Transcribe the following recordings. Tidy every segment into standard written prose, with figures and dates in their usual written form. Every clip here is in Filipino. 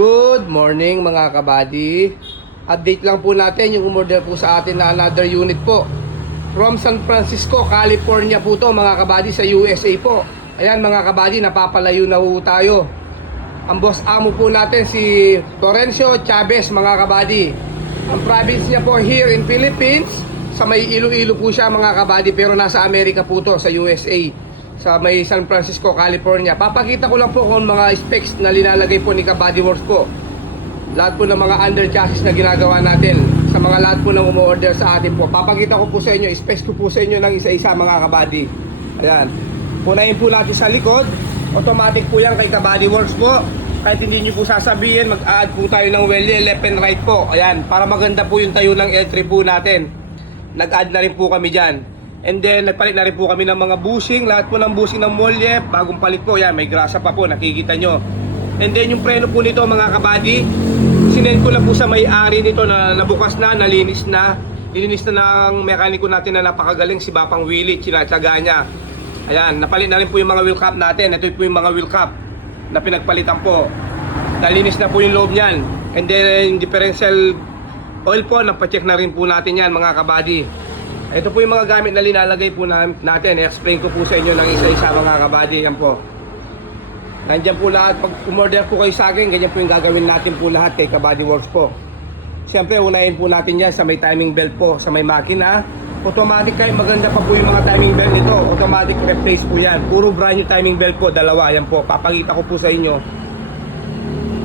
Good morning mga kabady. Update lang po natin yung umorder po sa atin na another unit po. From San Francisco, California po to mga kabady, sa USA po. Ayan mga kabady, napapalayo na po tayo. Ang boss amo po natin si Florencio Chavez mga kabady. Ang province niya po here in Philippines, sa may Iloilo po siya mga kabady, pero nasa Amerika po to, sa USA. Sa may San Francisco, California. Papakita ko lang po kung mga specs na linalagay po ni Kabady Works po. Lahat po ng mga under chassis na ginagawa natin sa mga lahat po ng umu-order sa atin po. Papakita ko po sa inyo, specs ko po sa inyo ng isa-isa mga kabady. Ayan. Punayin po natin sa likod. Automatic po yan kay Kabady Works po. Kahit hindi nyo po sasabihin, mag-add po tayo ng welly left and right po. Ayan. Para maganda po yung tayo ng L3 po natin. Nag-add na rin po kami dyan. And then nagpalit na rin po kami ng mga bushing. Lahat po ng bushing ng molye, bagong palit po. Yan, may grasa pa po, nakikita nyo. And then yung preno po nito mga kabady, sinend ko lang po sa may-ari nito na nabukas na, nalinis na. Nilinis na ng mekaniko natin na napakagaling, si Bapang Willie, sinatsaga niya. Ayan, napalit na rin po yung mga wheel cap natin. Ito po yung mga wheel cap na pinagpalitan po. Nalinis na po yung loob niyan. And then differential oil po, napacheck na rin po natin yan mga kabady. Ito po yung mga gamit na linalagay po natin. I-explain ko po sa inyo ng isa-isa mga kabady. Yan po. Nandiyan po lahat. Pag umorder po kayo sa akin, ganyan po yung gagawin natin po lahat kay Kabady Works po. Siyempre, unahin po natin yan sa may timing belt po, sa may makina. Automatic kayo, maganda pa po yung mga timing belt nito. Automatic replace po yan. Puro brand new timing belt po, dalawa. Yan po, papakita ko po sa inyo.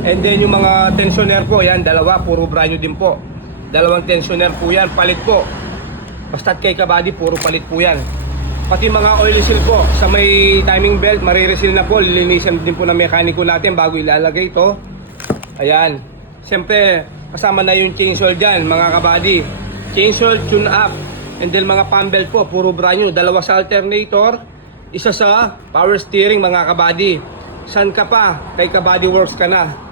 And then yung mga tensioner po, yan, dalawa, puro brand new din po. Dalawang tensioner po yan, palit po. Basta't kay Kabady, puro palit po yan. Pati mga oil seal po, sa may timing belt, marireseal na po. Lilinisan din po ng mekaniko natin bago ilalagay ito. Ayan. Siyempre, kasama na yung chainsaw dyan, mga Kabady. Chainsaw, tune up. And then mga pan belt po, puro brand new. Dalawa sa alternator, isa sa power steering, mga Kabady. San ka pa? Kay Kabady Works ka na.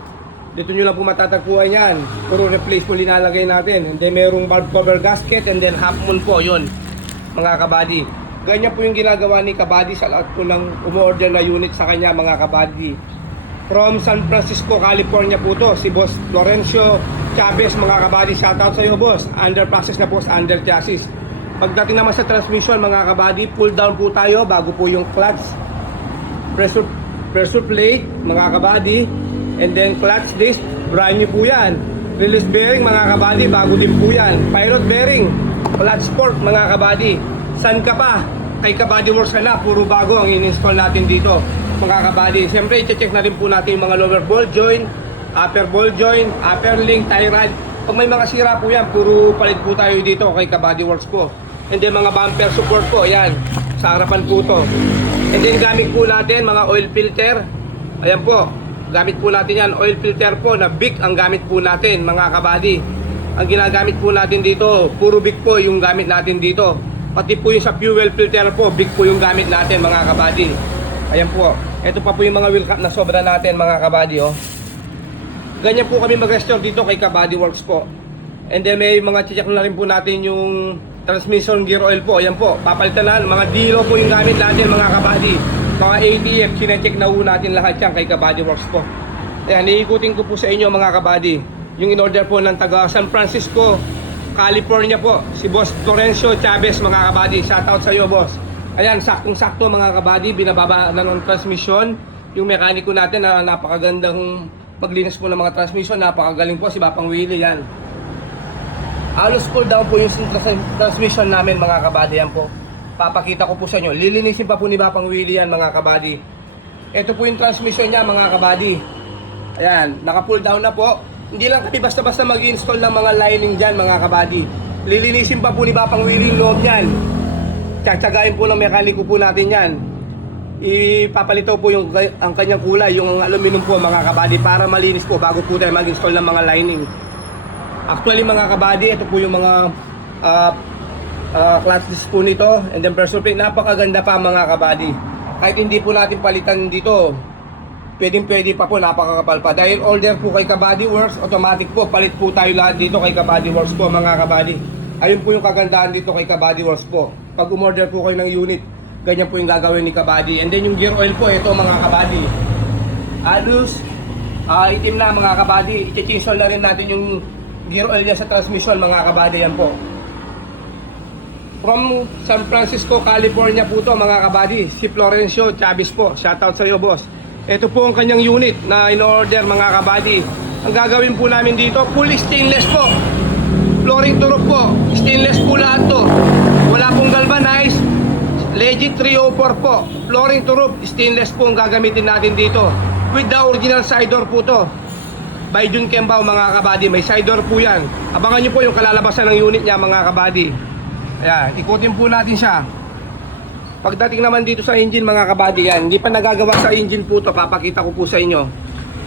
Dito nyo lang po matatagpuan yan. Puro replace po linalagay natin. And then merong valve cover gasket and then half moon po yun, mga kabady. Ganyan po yung ginagawa ni Kabady sa lahat po ng umorder na unit sa kanya mga kabady. From San Francisco, California po to, si Boss Florencio Chavez mga kabady. Shoutout sa iyo boss. Under process na po sa under chassis. Pagdating naman sa transmission mga kabady, pull down po tayo bago po yung clutch. Pressure plate mga kabady. And then clutch disc, brand new po yan. Release bearing mga kabady, bago din po yan. Pilot bearing, clutch fork mga kabady. San ka pa? Kay Kabady Works ka na, puro bago ang in-install natin dito mga kabady. Siyempre i-check na rin po natin yung mga lower ball joint, upper ball joint, upper link, tie rod. Pag may mga sira po yan, puro palit po tayo dito kay Kabady Works po. And then mga bumper support po, yan, sa harapan po to. And then gamit po natin mga oil filter. Ayan po, gamit po natin yan, oil filter po na big ang gamit po natin mga kabady. Ang ginagamit po natin dito, puro big po yung gamit natin dito. Pati po yung sa fuel filter po, big po yung gamit natin mga kabady. Ayan po, ito pa po yung mga wheel cap na sobra natin mga kabady. Oh. Ganyan po kami mag-restore dito kay Kabady Works po. And then may mga check na rin po natin yung transmission gear oil po. Ayan po, papalitan na, mga dilo po yung gamit natin mga kabady. Mga ATF, sinecheck na po natin lahat yan kay Kabady Works po. Ayan, iikutin ko po sa inyo mga kabady. Yung in-order po ng taga San Francisco, California po, si Boss Florencio Chavez mga kabady. Shoutout sa iyo boss. Ayan, saktong-sakto mga kabady, binababa na ng transmission. Yung mekaniko natin na napakagandang maglinis po ng mga transmission. Napakagaling po si Bapang Willie yan. Halos cool down po yung transmission namin mga kabady. Yan po, papakita ko po sa inyo. Lilinisin pa po ni Bapang Willie yan mga kabady. Ito po yung transmission niya mga kabady. Ayan, naka-pull down na po. Hindi lang kami basta-basta mag-install ng mga lining dyan mga kabady. Lilinisin pa po ni Bapang Willie yung loob niyan. Tsatsagain po ng mekaniko po natin yan. Ipapalito po yung, ang kanyang kulay, yung aluminum po mga kabady, para malinis po bago po tayo mag-install ng mga lining. Actually mga kabady, ito po yung mga clutch disc po nito. And then pressure plate, napakaganda pa mga kabady. Kahit hindi po natin palitan dito, pwede pa po, napakakapal pa. Dahil order po kay Kabady Works, automatic po, palit po tayo lahat dito kay Kabady Works po mga kabady. Ayun po yung kagandahan dito kay Kabady Works po. Pag umorder po kayo ng unit, ganyan po yung gagawin ni Kabady. And then yung gear oil po, ito mga kabady. Alus itim na mga kabady. I-tinsol na rin natin yung gear oil niya sa transmission mga kabady. Yan po. From San Francisco, California po to mga kabady. Si Florencio Chavez po. Shoutout sa iyo boss. Ito po ang kanyang unit na in-order mga kabady. Ang gagawin po namin dito, full stainless po. Flooring to roof po. Stainless po lahat to. Wala pong galvanized. Legit 304 po. Flooring to roof. Stainless po ang gagamitin natin dito. With the original side door po to. By Jun Kembao mga kabady. May side door po yan. Abangan nyo po yung kalalabasan ng unit niya mga kabady. Ayan. Ikutin po natin siya. Pagdating naman dito sa engine mga kabady yan. Hindi pa nagagawa sa engine po to. Papakita ko po sa inyo.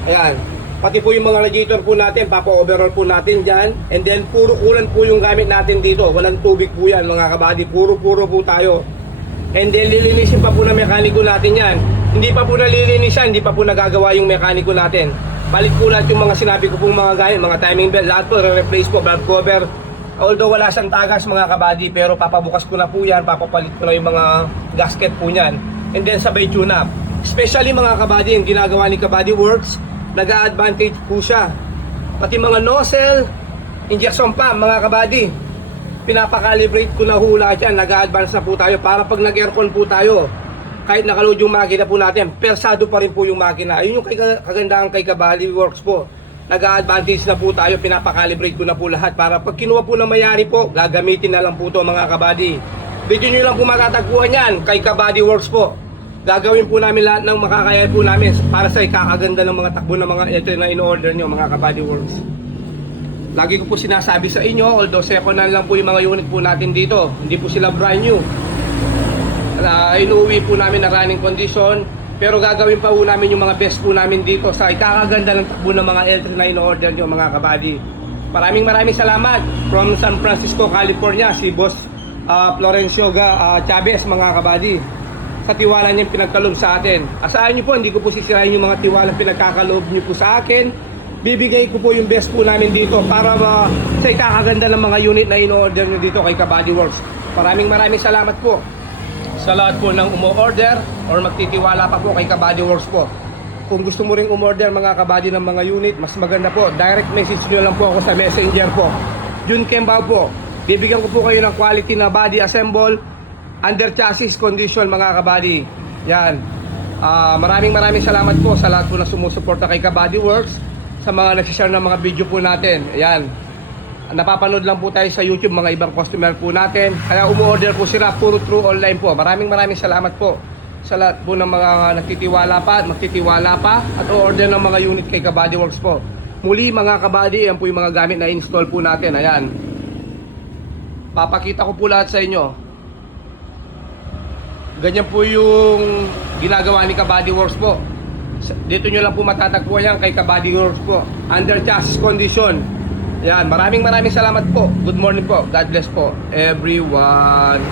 Ayan. Pati po yung mga radiator po natin, papa-overall po natin dyan. And then, puro kulan po yung gamit natin dito. Walang tubig po yan, mga kabady. Puro-puro po tayo. And then, lilinisin pa po na mekaniko natin yan. Hindi pa po nalilinisan, hindi pa po nagagawa yung mekaniko natin. Balik po lahat yung mga sinabi ko pong mga gamit, mga timing belt, lahat po, re-replace po, valve cover. Although wala siyang tagas, mga kabady, pero papabukas ko na po yan, papapalit ko na yung mga gasket po niyan. And then, sabay tune-up. Especially mga kabady, yung ginagawa ni Kabady Works, nag-a-advantage po siya. Pati mga nozzle, injection pump, mga kabady, pinapakalibrate ko na hula dyan. Nag-a-advance na po tayo para pag nag-aircon po tayo, kahit nakaload yung makina po natin, persado pa rin po yung makina. Ayun yung kagandahan kay Kabady Works po. Nag-a-advantage na po tayo, pinapakalibrate ko na po lahat para pag kinuha po na mayari po, gagamitin na lang po to mga kabady. Video nyo lang po matatagpuan yan kay Kabady Works po. Gagawin po namin lahat ng makakaya po namin para sa ikakaganda ng mga takbo ng mga ito na in-order nyo mga Kabady Works. Lagi ko po sinasabi sa inyo, although second hand lang po yung mga unit po natin dito, hindi po sila brand new. Inuwi po namin na running condition, pero gagawin pa po namin yung mga best po namin dito sa ikakaganda ng takbo ng mga L3 na in-order nyo mga Kabady. Maraming salamat from San Francisco, California, si Boss Florencio Chavez mga Kabady. Sa tiwala niyang pinagkaloob sa atin. Asahan niyo po, hindi ko po sisirain yung mga tiwala pinagkakaloob niyo po sa akin. Bibigay ko po yung best po namin dito para sa ikakaganda ng mga unit na in-order niyo dito kay Kabady Works. Maraming salamat po sa lahat po ng umo-order or magtitiwala pa po kay Kabady Works po. Kung gusto mo ring umorder mga kabady ng mga unit, mas maganda po, direct message nyo lang po ako sa messenger po. Jun Kembao po. Bibigyan ko po kayo ng quality na body assemble under chassis condition mga kabady. Yan. Maraming salamat po sa lahat po na sumusuporta kay Kabady Works, sa mga nagsishare ng mga video po natin. Ayan. Napapanood lang po tayo sa YouTube mga ibang customer po natin. Kaya umu-order po sila puro through online po. Maraming salamat po sa lahat po ng mga nagtitiwala pa at magtitiwala pa at o-order ng mga unit kay Kabady Works po. Muli mga kabady, yan po yung mga gamit na install po natin. Ayan. Papakita ko po lahat sa inyo. Ganyan po yung ginagawa ni Kabady Works po. Dito nyo lang po matatagpuan yan kay Kabady Works po. Under chassis condition. Yan, maraming salamat po. Good morning po. God bless po everyone.